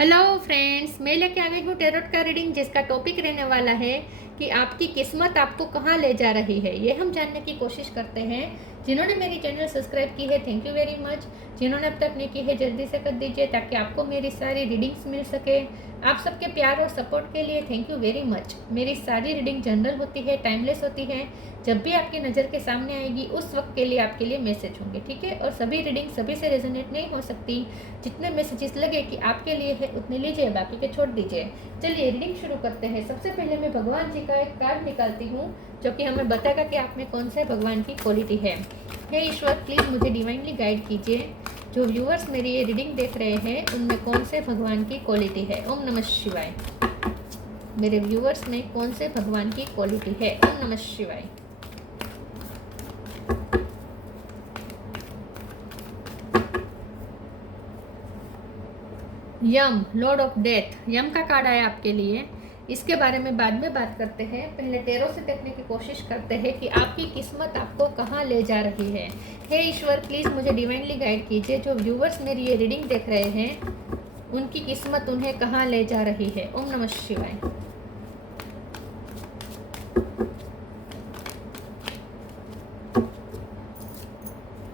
Hello friends, मैं लेके आ गई हूँ टेरोट का रीडिंग, जिसका टॉपिक रहने वाला है कि आपकी किस्मत आपको कहाँ ले जा रही है। ये हम जानने की कोशिश करते हैं। जिन्होंने मेरी चैनल सब्सक्राइब की है, थैंक यू वेरी मच। जिन्होंने अब तक नहीं की है, जल्दी से कर दीजिए ताकि आपको मेरी सारी रीडिंग्स मिल सके। आप सबके प्यार और सपोर्ट के लिए थैंक यू वेरी मच। मेरी सारी रीडिंग जनरल होती है, टाइमलेस होती है। जब भी आपकी नज़र के सामने आएगी उस वक्त के लिए आपके लिए मैसेज होंगे, ठीक है। और सभी रीडिंग सभी से रेजोनेट नहीं हो सकती। जितने मैसेजेस लगे कि आपके लिए है उतने लीजिए, बाकी के छोड़ दीजिए। चलिए रीडिंग शुरू करते हैं। सबसे पहले मैं भगवान जी का एक कार्ड निकालती हूँ जो कि हमें बताएगा कि आप में कौन से भगवान की क्वालिटी है। हे ईश्वर, प्लीज़ मुझे डिवाइनली गाइड कीजिए। जो व्यूअर्स मेरी ये रीडिंग देख रहे हैं उनमें कौन से भगवान की क्वालिटी है। ओम नमः शिवाय। मेरे व्यूअर्स में कौन से भगवान की क्वालिटी है। ओम नमः शिवाय। यम, लॉर्ड ऑफ डेथ, यम का कार्ड आया आपके लिए। इसके बारे में बाद में बात करते हैं। पहले टेरो से देखने की कोशिश करते हैं कि आपकी किस्मत आपको कहाँ ले जा रही है। हे ईश्वर, प्लीज़ मुझे डिवाइनली गाइड कीजिए। जो व्यूवर्स मेरी ये रीडिंग देख रहे हैं उनकी किस्मत उन्हें कहाँ ले जा रही है। ओम नमः शिवाय।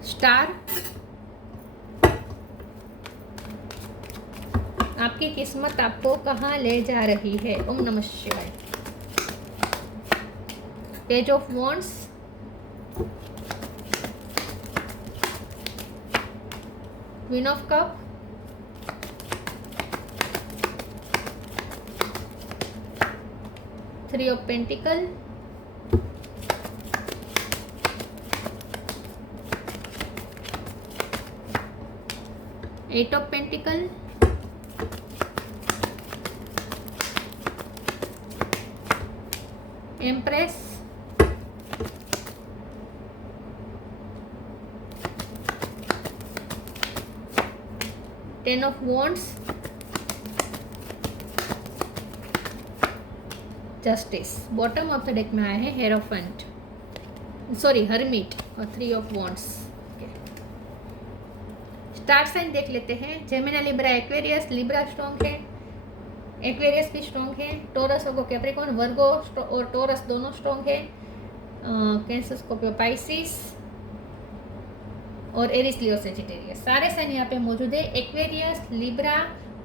स्टार, आपकी किस्मत आपको कहाँ ले जा रही है। ओम नमः शिवाय। Page of wands, queen of cup, three of pentacle, eight of pentacle, empress, ten of wands, justice. Bottom of the deck में आया है हेरोफेंट, सॉरी हर्मिट और three of wands. Star sign देख लेते हैं। Gemini, Libra, Aquarius. Libra strong है, Aquarius भी strong है। टोरस और कैप्रिकॉर्न, वर्गो और टोरस दोनों स्ट्रॉन्ग है। कैंसर, स्कॉर्पियो, पाइसिस और एरिस, लियो, सेजिटेरियस, सारे साइन यहाँ पे मौजूद है। एक्वेरियस, लिब्रा,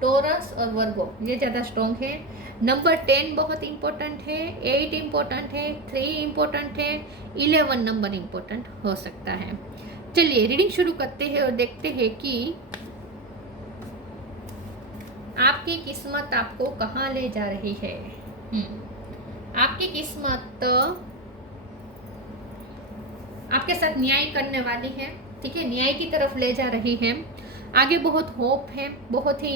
टोरस और वर्गो ये ज़्यादा स्ट्रॉन्ग है। नंबर 10 बहुत इंपॉर्टेंट है, 8 इंपॉर्टेंट है, 3 इंपॉर्टेंट है, 11 नंबर इंपॉर्टेंट हो सकता है। चलिए रीडिंग शुरू करते हैं और देखते हैं कि आपकी किस्मत आपको कहाँ ले जा रही है। आपकी किस्मत आपके साथ न्याय करने वाली है, ठीक है, न्याय की तरफ ले जा रही है। आगे बहुत होप है, बहुत ही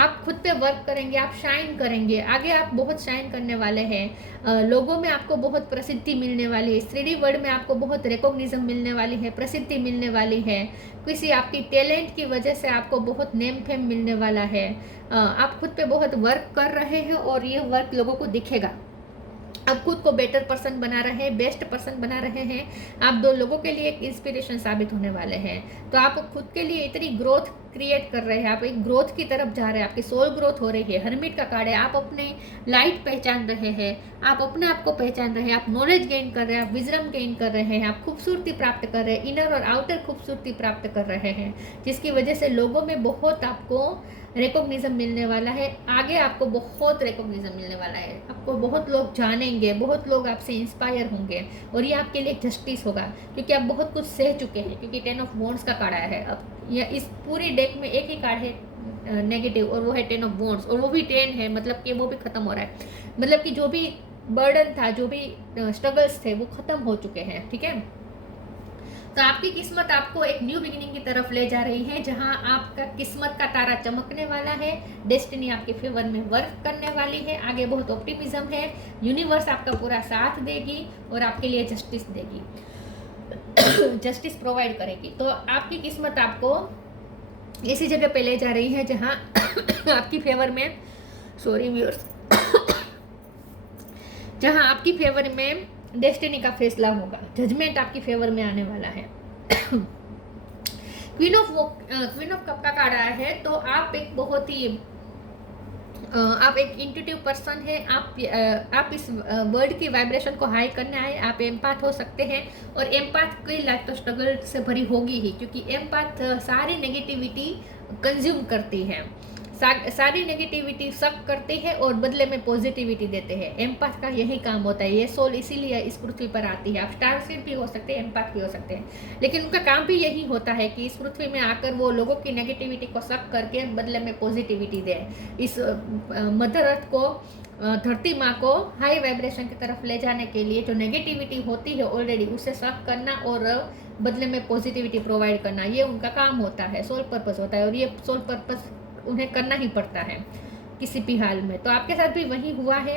आप खुद पे वर्क करेंगे, आप शाइन करेंगे। आगे आप बहुत शाइन करने वाले हैं। लोगों में आपको बहुत प्रसिद्धि मिलने वाली है। 3D वर्ल्ड में आपको बहुत रिकॉग्निशन मिलने वाली है, प्रसिद्धि मिलने वाली है। किसी आपकी टैलेंट की वजह से आपको बहुत नेम फेम मिलने वाला है। आप खुद पे बहुत वर्क कर रहे हैं और ये वर्क लोगों को दिखेगा। आप खुद को बेटर पर्सन बना रहे हैं, बेस्ट पर्सन बना रहे हैं। आप दो लोगों के लिए एक इंस्पिरेशन साबित होने वाले हैं। तो आप खुद के लिए इतनी ग्रोथ क्रिएट कर रहे हैं, आप एक ग्रोथ की तरफ जा रहे हैं, आपकी सोल ग्रोथ हो रही है। हर्मिट का कार्ड है, आप अपने लाइट पहचान रहे हैं, आप अपने आप को पहचान रहे हैं, आप नॉलेज गेन कर रहे हैं, आप विजडम गेन कर रहे हैं, आप खूबसूरती प्राप्त कर रहे हैं, इनर और आउटर खूबसूरती प्राप्त कर रहे हैं, जिसकी वजह से लोगों में बहुत आपको रिकॉग्निशन मिलने वाला है। आगे आपको बहुत रिकॉग्निशन मिलने वाला है, आपको बहुत लोग जानेंगे, बहुत लोग आपसे इंस्पायर होंगे और ये आपके लिए जस्टिस होगा क्योंकि आप बहुत कुछ सह चुके हैं। क्योंकि 10 ऑफ वॉन्ड्स का कार्ड आया है। अब यह इस पूरी डेक में एक ही कार्ड है नेगेटिव और वो है 10 ऑफ वॉन्ड्स, और वो भी 10 है, मतलब कि वो भी खत्म हो रहा है। मतलब कि जो भी बर्डन था, जो भी स्ट्रगल्स थे वो खत्म हो चुके हैं, ठीक है। तो आपकी किस्मत आपको एक न्यू बिगिनिंग की तरफ ले जा रही है, जहां आपका किस्मत का तारा चमकने वाला है। डेस्टिनी आपके फेवर में वर्क करने वाली है। आगे बहुत ऑप्टिमिज्म है। यूनिवर्स आपका पूरा साथ देगी और आपके लिए जस्टिस देगी, जस्टिस प्रोवाइड करेगी। तो आपकी किस्मत आपको ऐसी जगह पे ले जा रही है जहां आपकी फेवर में, सॉरी व्यूअर्स, जहां आपकी फेवर में डेस्टिनी का फैसला होगा, जजमेंट आपकी फेवर में आने वाला है। क्वीन ऑफ कप का कार्ड आया है, तो आप एक बहुत ही आप एक इंट्यूटिव पर्सन है। आप इस वर्ड की वाइब्रेशन को हाई करने आए। आप एम्पाथ हो सकते हैं, और एम्पाथ की लाइफ तो स्ट्रगल से भरी होगी ही, क्योंकि एम्पाथ सारी नेगेटिविटी कंज्यूम करती है, सारी नेगेटिविटी सक करते हैं और बदले में पॉजिटिविटी देते हैं। एम्पाथ का यही काम होता है। ये सोल इसीलिए इस पृथ्वी पर आती है। आप स्टार सीड भी हो सकते हैं, एम्पाथ भी हो सकते हैं, लेकिन उनका काम भी यही होता है कि इस पृथ्वी में आकर वो लोगों की नेगेटिविटी को सक करके बदले में पॉजिटिविटी दे। इस मदर अर्थ को, धरती माँ को हाई वाइब्रेशन की तरफ ले जाने के लिए जो नेगेटिविटी होती है ऑलरेडी, उसे सक करना और बदले में पॉजिटिविटी प्रोवाइड करना, ये उनका काम होता है, सोल पर्पस होता है। और ये सोल पर्पस उन्हें करना ही पड़ता है किसी भी हाल में। तो आपके साथ भी वही हुआ है,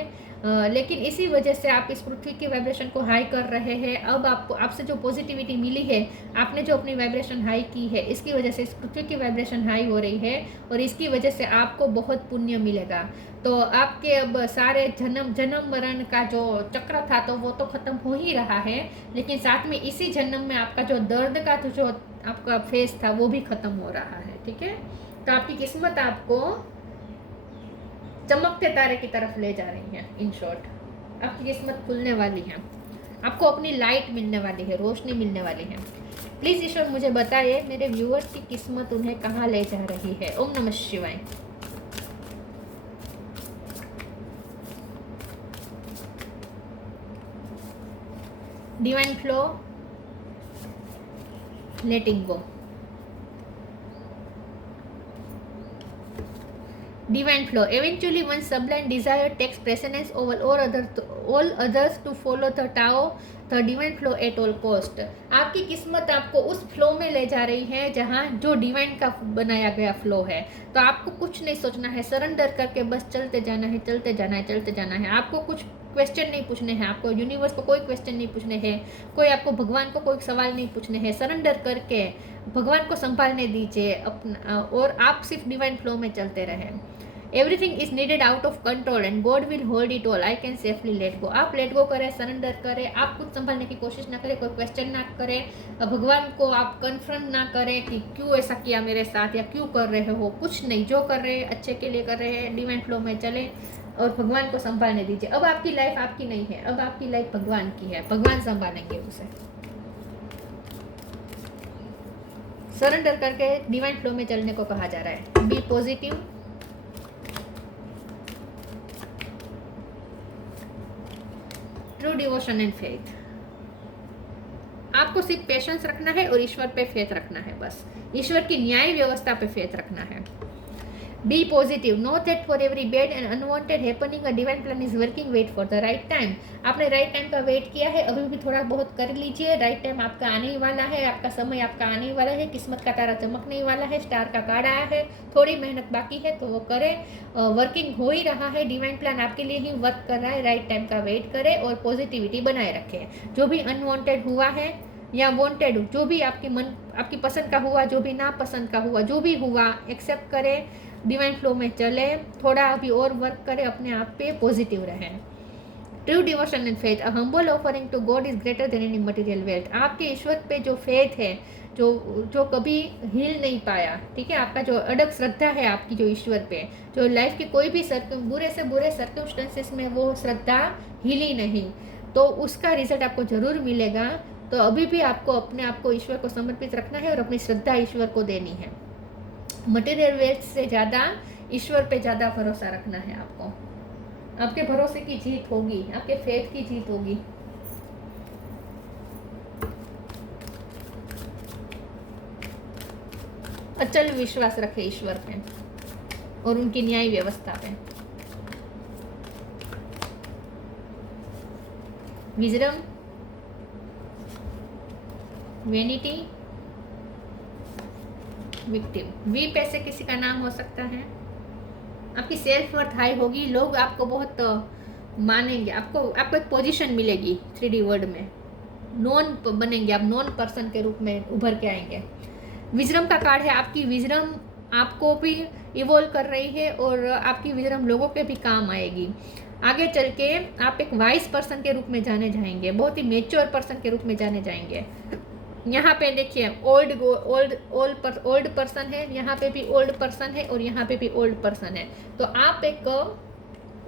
लेकिन इसी वजह से आप इस पृथ्वी की वाइब्रेशन को हाई कर रहे हैं। अब आपको, आपसे जो पॉजिटिविटी मिली है, आपने जो अपनी वाइब्रेशन हाई की है, इसकी वजह से इस पृथ्वी की वाइब्रेशन हाई हो रही है, और इसकी वजह से आपको बहुत पुण्य मिलेगा। तो आपके अब सारे जन्म मरण का जो चक्र था, तो वो तो खत्म हो ही रहा है, लेकिन साथ में इसी जन्म में आपका जो दर्द का जो आपका फेस था, वो भी खत्म हो रहा है। ठीक है, तो आपकी किस्मत आपको चमकते तारे की तरफ ले जा रही है। इन शॉर्ट, आपकी किस्मत खुलने वाली है, आपको अपनी लाइट मिलने वाली है, रोशनी मिलने वाली है। प्लीज ईश्वर मुझे बताइए मेरे व्यूअर्स की किस्मत उन्हें कहाँ ले जा रही है। ओम नमः शिवाय। Divine flow, letting go. Divine flow. Eventually, one sublime desire takes precedence over all others to follow the Tao, the divine flow at all cost. आपकी किस्मत आपको उस फ्लो में ले जा रही है जहाँ जो डिवाइन का बनाया गया फ्लो है। तो आपको कुछ नहीं सोचना है, सरेंडर करके बस चलते जाना है, चलते जाना है, चलते जाना है। आपको कुछ क्वेश्चन नहीं पूछने हैं, आपको यूनिवर्स को कोई क्वेश्चन नहीं पूछने हैं, कोई आपको भगवान को कोई सवाल नहीं पूछने हैं। सरेंडर करके भगवान को संभालने दीजिए अपना, और आप सिर्फ डिवाइन फ्लो में चलते रहें। Everything is needed out of control and God will hold it all. I can safely let go. आप लेट गो करें, सरेंडर करें, आप खुद संभालने की कोशिश ना करें, कोई क्वेश्चन ना करें, भगवान को आप कन्फ्रंट ना करें कि क्यों ऐसा किया मेरे साथ, या क्यों कर रहे हो। कुछ नहीं, जो कर रहे हैं अच्छे के लिए कर रहे हैं। डिवाइन फ्लो में चलें और भगवान को संभालने दीजिए। अब आपकी लाइफ आपकी नहीं है, अब आपकी लाइफ भगवान की है, भगवान संभालेंगे उसे। सरेंडर करके डिवाइन फ्लो में चलने को कहा जा रहा है। Be positive, true devotion and faith. आपको सिर्फ पेशेंस रखना है और ईश्वर पे फेथ रखना है, बस ईश्वर की न्याय व्यवस्था पे फेथ रखना है। Be positive, know that for every bad and unwanted happening a divine plan is working, wait for the right time. आपने राइट टाइम का वेट किया है, अभी भी थोड़ा बहुत कर लीजिए। राइट टाइम आपका आने ही वाला है, आपका समय आपका आने ही वाला है, किस्मत का तारा चमकने ही वाला है, स्टार का कार्ड आया है। थोड़ी मेहनत बाकी है तो वो करें, वर्किंग हो ही रहा है, डिवाइन प्लान आपके लिए ही वर्क कर रहा है। राइट टाइम का वेट करें और पॉजिटिविटी बनाए रखें। जो भी अनवांटेड हुआ है या वांटेड, जो भी आपकी पसंद का हुआ, जो भी नापसंद का हुआ, जो भी हुआ एक्सेप्ट करें, डिवाइन फ्लो में चले, थोड़ा अभी और वर्क करें, अपने आप पे पॉजिटिव रहें। True devotion and faith, a humble offering to God is greater than any material wealth. आपके ईश्वर पे जो फेथ है, जो कभी हिल नहीं पाया, ठीक है, आपका जो अडग श्रद्धा है आपकी जो ईश्वर पे, जो लाइफ के कोई भी बुरे से बुरे सर्कमस्टेंसेस में वो श्रद्धा हिली नहीं, तो उसका रिजल्ट आपको जरूर मिलेगा। तो अभी भी आपको अपने आप को ईश्वर को समर्पित रखना है और अपनी श्रद्धा ईश्वर को देनी है। मटेरियल वेल्थ से ज़्यादा ईश्वर पे ज़्यादा भरोसा रखना है आपको। आपके भरोसे की जीत होगी, आपके फेथ की जीत होगी। अचल विश्वास रखे ईश्वर पे और उनकी न्याय व्यवस्था पे। Wisdom, vanity, victim. वी पैसे किसी का नाम हो सकता है। आपकी सेल्फ वर्थ हाई होगी, लोग आपको बहुत मानेंगे, आपको एक पोजीशन मिलेगी 3D वर्ल्ड में, नॉन बनेंगे, आप नॉन पर्सन के रूप में उभर के आएंगे। विजडम का कार्ड है, आपकी विजडम आपको भी इवॉल्व कर रही है और आपकी विजडम लोगों के भी काम आएगी। आगे चल के आप एक वाइज पर्सन के रूप में जाने जाएंगे, बहुत ही मेच्योर पर्सन के रूप में जाने जाएंगे। यहाँ पे देखिए ओल्ड पर्सन है, यहाँ पे भी ओल्ड पर्सन है और यहाँ पे भी ओल्ड पर्सन है। तो आप एक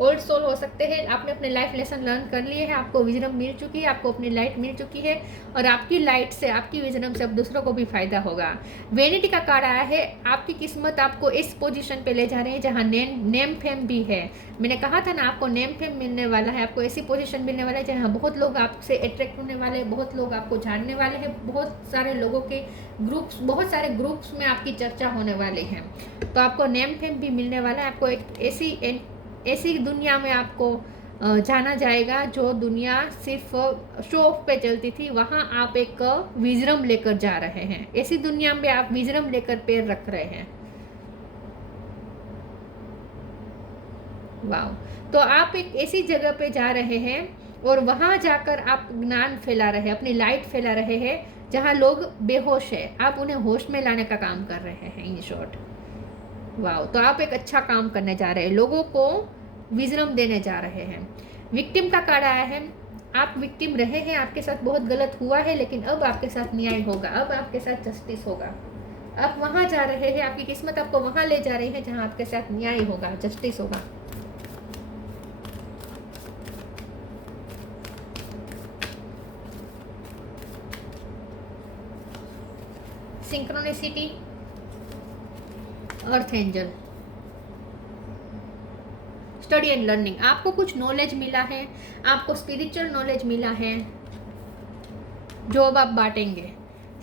ओल्ड सोल हो सकते हैं। आपने अपने लाइफ लेसन लर्न कर लिए हैं, आपको विजडम मिल चुकी है, आपको अपनी लाइट मिल चुकी है और आपकी लाइट से, आपकी विजडम से अब दूसरों को भी फायदा होगा। वेनिटी का कार्ड आया है, आपकी किस्मत आपको इस पोजीशन पे ले जा रहे हैं जहाँ नेम फेम भी है। मैंने कहा था ना आपको नेम फेम मिलने वाला है, आपको ऐसी पोजीशन मिलने वाला है जहाँ बहुत लोग आपसे अट्रैक्ट होने वाले हैं, बहुत लोग आपको जानने वाले हैं, बहुत सारे लोगों के ग्रुप्स, बहुत सारे ग्रुप्स में आपकी चर्चा होने वाली है। तो आपको नेम फेम भी मिलने वाला है, आपको एक ऐसी दुनिया में आपको जाना जाएगा जो दुनिया सिर्फ शो ऑफ पे चलती थी, वहाँ आप एक विजडम लेकर जा रहे हैं। ऐसी दुनिया में आप विजडम लेकर पैर रख रहे हैं। वाह, तो आप एक ऐसी जगह पे जा रहे हैं और वहाँ जाकर आप ज्ञान फैला रहे हैं, अपनी लाइट फैला रहे हैं जहाँ लोग बेहोश है, आप उन्हें होश में लाने का काम कर रहे हैं इन शॉर्ट। वाह, तो आप एक अच्छा काम करने जा रहे हैं, लोगों को विजडम देने जा रहे हैं। विक्टिम का कार्ड आया है, आप विक्टिम रहे हैं, आपके साथ बहुत गलत हुआ है, लेकिन अब आपके साथ न्याय होगा, अब आपके साथ जस्टिस होगा। आप वहाँ जा रहे हैं, आपकी किस्मत आपको वहाँ ले जा रही है जहाँ आपके साथ न्याय होगा, जस्टिस होगा। Synchronicity, earth angel, study and learning, आपको कुछ नॉलेज मिला है, आपको स्पिरिचुअल नॉलेज मिला है जो अब आप बांटेंगे।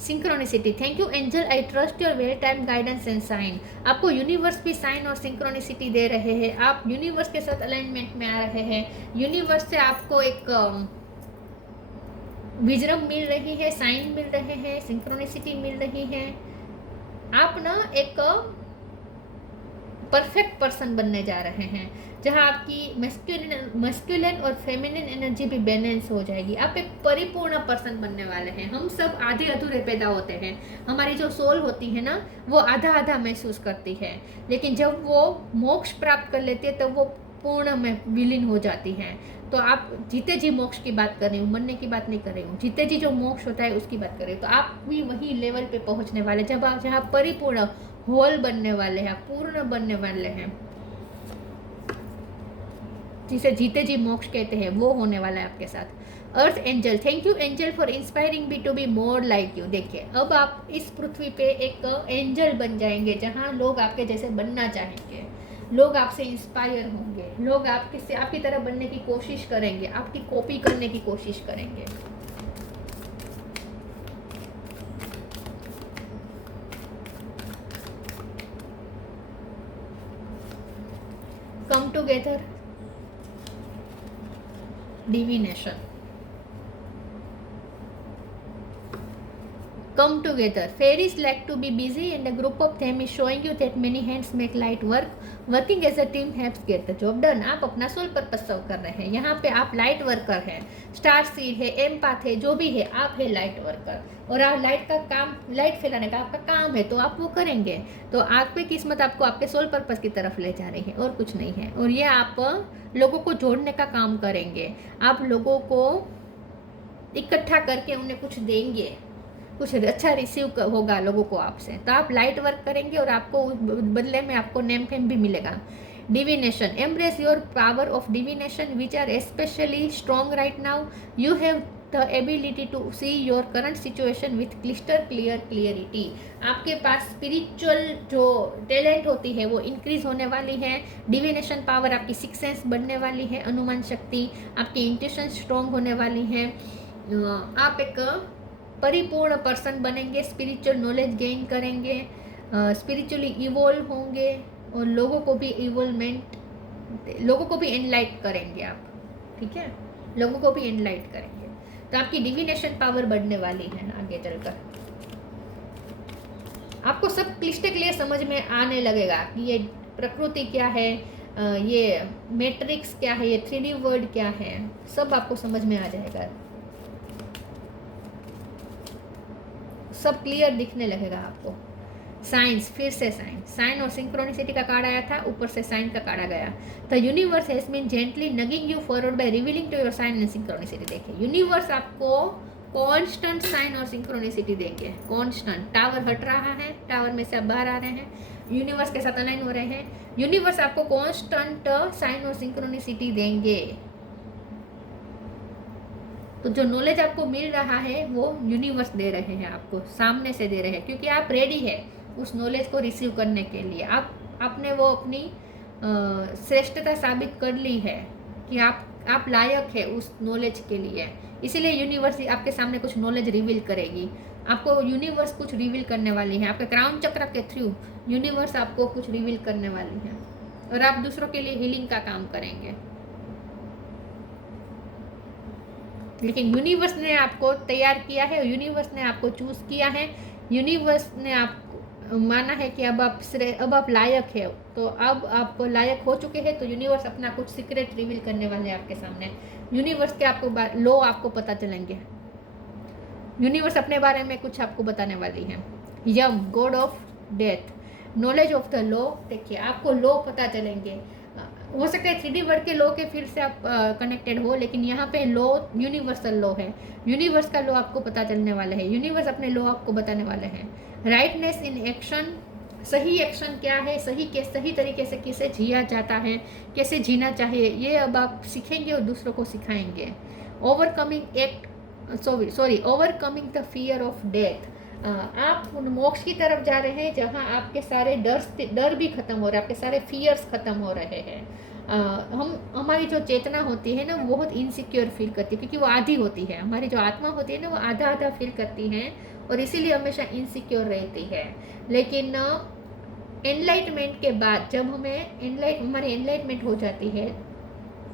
Synchronicity, thank you angel, I trust your well time guidance and sign. आपको यूनिवर्स भी साइन और सिंक्रोनिसिटी दे रहे हैं, आप यूनिवर्स के साथ अलाइनमेंट में आ रहे हैं, यूनिवर्स से आपको एक विजडम मिल रही है, साइन मिल रहे हैं, सिंक्रोनिसिटी मिल रही है। आप ना एक परफेक्ट पर्सन बनने जा रहे हैं जहां आपकी मस्कुलिन और फेमिनिन एनर्जी भी बैलेंस हो जाएगी। आप एक परिपूर्ण पर्सन बनने वाले हैं। हम सब आधे अधूरे पैदा होते हैं, हमारी जो सोल होती है ना वो आधा आधा महसूस करती है, लेकिन जब वो मोक्ष प्राप्त कर लेती है तब वो पूर्ण में विलीन हो जाती है। तो आप जीते जी मोक्ष की बात कर रही हूँ, मरने की बात नहीं कर रही हूँ, जीते जी जो मोक्ष होता है उसकी बात कर रही हूँ। तो आप भी वही लेवल पे पहुँचने वाले जब आप जहाँ परिपूर्ण होल बनने वाले हैं, पूर्ण बनने वाले हैं, जिसे जीते जी मोक्ष कहते हैं, वो होने वाला है आपके साथ। Earth angel, thank you angel for inspiring me to be more like you. देखिए अब आप इस पृथ्वी पे एक एंजल बन जाएंगे जहाँ लोग आपके जैसे बनना चाहेंगे, लोग आपसे इंस्पायर होंगे, लोग आपकी तरह बनने की कोशिश करेंगे, आपकी कॉपी करने की कोशिश करेंगे। Come together, divination, come together, fairies like to be busy and a group of them is showing you that many hands make light work, working as a team helps get the job done। आप अपना soul purpose सर्व कर रहे हैं, यहाँ पे आप light worker हैं, star seed है, एम्पाथ है, जो भी है आप है लाइट वर्कर, और आप लाइट का काम, लाइट फैलाने का आपका काम है, तो आप वो करेंगे। तो आपकी किस्मत आपको आपके सोल पर्पस की तरफ ले जा रही है और कुछ नहीं है। और ये आप लोगों को जोड़ने का काम करेंगे, आप लोगों को इकट्ठा करके उन्हें कुछ देंगे, कुछ अच्छा रिसीव होगा लोगों को आपसे। तो आप लाइट वर्क करेंगे और आपको बदले में आपको नेम फेम भी मिलेगा। Divination, embrace your power of divination which are especially strong right now, you have the ability to see your current situation with crystal clarity. आपके पास स्पिरिचुअल जो टैलेंट होती है वो इंक्रीज होने वाली है। डिविनेशन पावर आपकी सिक्स सेंस बढ़ने वाली है, अनुमान शक्ति, आपकी इंट्यूशन स्ट्रॉन्ग होने वाली है, आप एक परिपूर्ण पर्सन बनेंगे, स्पिरिचुअल नॉलेज गेन करेंगे, स्पिरिचुअली इवोल्व होंगे और लोगों को भी एनलाइट करेंगे आप, ठीक है, लोगों को भी एनलाइट करेंगे। तो आपकी डिविनेशन पावर बढ़ने वाली है आगे चलकर। आपको सब क्लियर समझ में आने लगेगा कि ये प्रकृति क्या है, ये मैट्रिक्स क्या है, ये 3D वर्ड क्या है, सब आपको समझ में आ जाएगा, सब क्लियर दिखने लगेगा आपको। साइंस, फिर से साइन और सिंक्रोनिसिटी का कार्ड आया था, ऊपर से साइन का कार्ड आ गया। The universe has been gently nudging you forward by revealing to your sign and synchronicity. देखिए यूनिवर्स आपको कांस्टेंट साइन और सिंक्रोनिसिटी देंगे। कांस्टेंट, टावर हट रहा है, टावर में से आप बाहर आ रहे हैं, यूनिवर्स के साथ अलाइन हो रहे हैं, यूनिवर्स आपको कांस्टेंट साइन और सिंक्रोनिसिटी देंगे। तो जो नॉलेज आपको मिल रहा है वो यूनिवर्स दे रहे हैं, आपको सामने से दे रहे हैं, क्योंकि आप रेडी है उस नॉलेज को रिसीव करने के लिए। आपने वो अपनी श्रेष्ठता साबित कर ली है कि आप लायक है उस नॉलेज के लिए। इसीलिए यूनिवर्स आपके सामने कुछ नॉलेज रिवील करेगी। आपको यूनिवर्स कुछ रिवील करने वाली है, आपके क्राउन चक्र के थ्रू यूनिवर्स आपको कुछ रिवील करने वाली है, और आप दूसरों के लिए हीलिंग का काम करेंगे। लेकिन यूनिवर्स ने आपको तैयार किया है, यूनिवर्स ने आपको चूज किया है, यूनिवर्स ने आपको माना है कि अब आप लायक है। तो अब आप लायक हो चुके हैं, तो यूनिवर्स अपना कुछ सीक्रेट रिवील करने वाले हैं आपके सामने। यूनिवर्स के आपको लॉ आपको पता चलेंगे, यूनिवर्स अपने बारे में कुछ आपको बताने वाली है। Yama, god of death, knowledge of the law. देखिए आपको लॉ पता चलेंगे। हो सकता है 3D वर्ड के लॉ के फील्ड से आप कनेक्टेड हो, लेकिन यहाँ पे लॉ यूनिवर्सल लॉ है। यूनिवर्स का लॉ आपको पता चलने वाला है, यूनिवर्स अपने लॉ आपको बताने वाले हैं। राइटनेस इन एक्शन, सही एक्शन क्या है, सही तरीके से कैसे जिया जाता है, कैसे जीना चाहिए, ये अब आप सीखेंगे और दूसरों को सिखाएंगे। Overcoming the fear of death, आप उन मोक्ष की तरफ जा रहे हैं जहां आपके सारे डर भी खत्म हो रहे हैं, आपके सारे फियर्स खत्म हो रहे हैं। हमारी जो चेतना होती है ना, वो बहुत इनसिक्योर फील करती है, क्योंकि वो आधी होती है। हमारी जो आत्मा होती है ना, वो आधा आधा फील करती है, और इसीलिए हमेशा इनसिक्योर रहती है। लेकिन एनलाइटमेंट के बाद जब हमारी एनलाइटमेंट हो जाती है,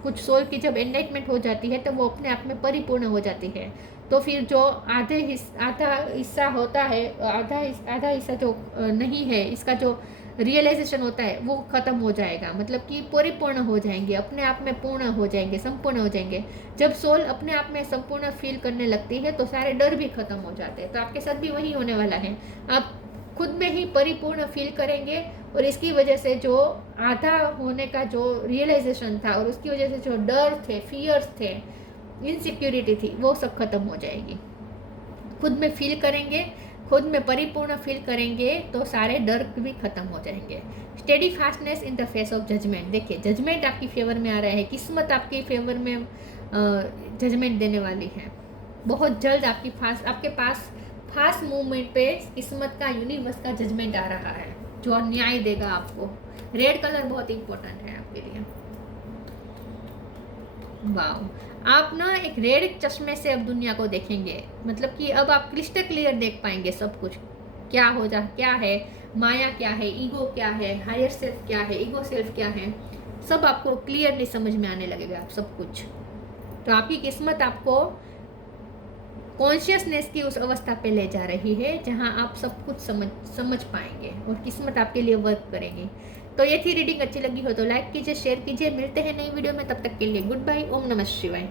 कुछ सोल की जब एनलाइटमेंट हो जाती है, तो वो अपने आप में परिपूर्ण हो जाती है। तो फिर जो आधा हिस्सा होता है, आधा हिस्सा जो नहीं है, इसका जो रियलाइजेशन होता है वो खत्म हो जाएगा। मतलब कि परिपूर्ण हो जाएंगे, अपने आप में पूर्ण हो जाएंगे, संपूर्ण हो जाएंगे। जब सोल अपने आप में संपूर्ण फील करने लगती है, तो सारे डर भी खत्म हो जाते हैं। तो आपके साथ भी वही होने वाला है, आप खुद में ही परिपूर्ण फील करेंगे, और इसकी वजह से जो आधा होने का जो रियलाइजेशन था, और उसकी वजह से जो डर थे, फियर्स थे, इनसिक्योरिटी थी, वो सब खत्म हो जाएगी। खुद में फील करेंगे, खुद में परिपूर्ण फील करेंगे, तो सारे डर भी खत्म हो जाएंगे। Steadfastness in the face of judgement, देखिए जजमेंट आपकी फेवर में आ रहा है, किस्मत आपके फेवर में जजमेंट देने वाली है। बहुत जल्द आपके पास फास्ट मूवमेंट पे किस्मत का, यूनिवर्स का जजमेंट आ रहा है, जो न्याय देगा आपको। रेड कलर बहुत इंपॉर्टेंट है आपके लिए। वाह, आप ना एक रेड चश्मे से अब दुनिया को देखेंगे, मतलब कि अब आप क्रिस्टल क्लियर देख पाएंगे सब कुछ, क्या है माया, क्या है ईगो, क्या है हायर सेल्फ, क्या है ईगो सेल्फ, क्या है, सब आपको क्लियरली समझ में आने लगेगा आप सब कुछ। तो आपकी किस्मत आपको कॉन्शियसनेस की उस अवस्था पे ले जा रही है जहां आप सब कुछ समझ पाएंगे, और किस्मत आपके लिए वर्क करेगी। तो ये थी रीडिंग। अच्छी लगी हो तो लाइक कीजिए, शेयर कीजिए। मिलते हैं नई वीडियो में, तब तक के लिए गुड बाय। ओम नमः शिवाय।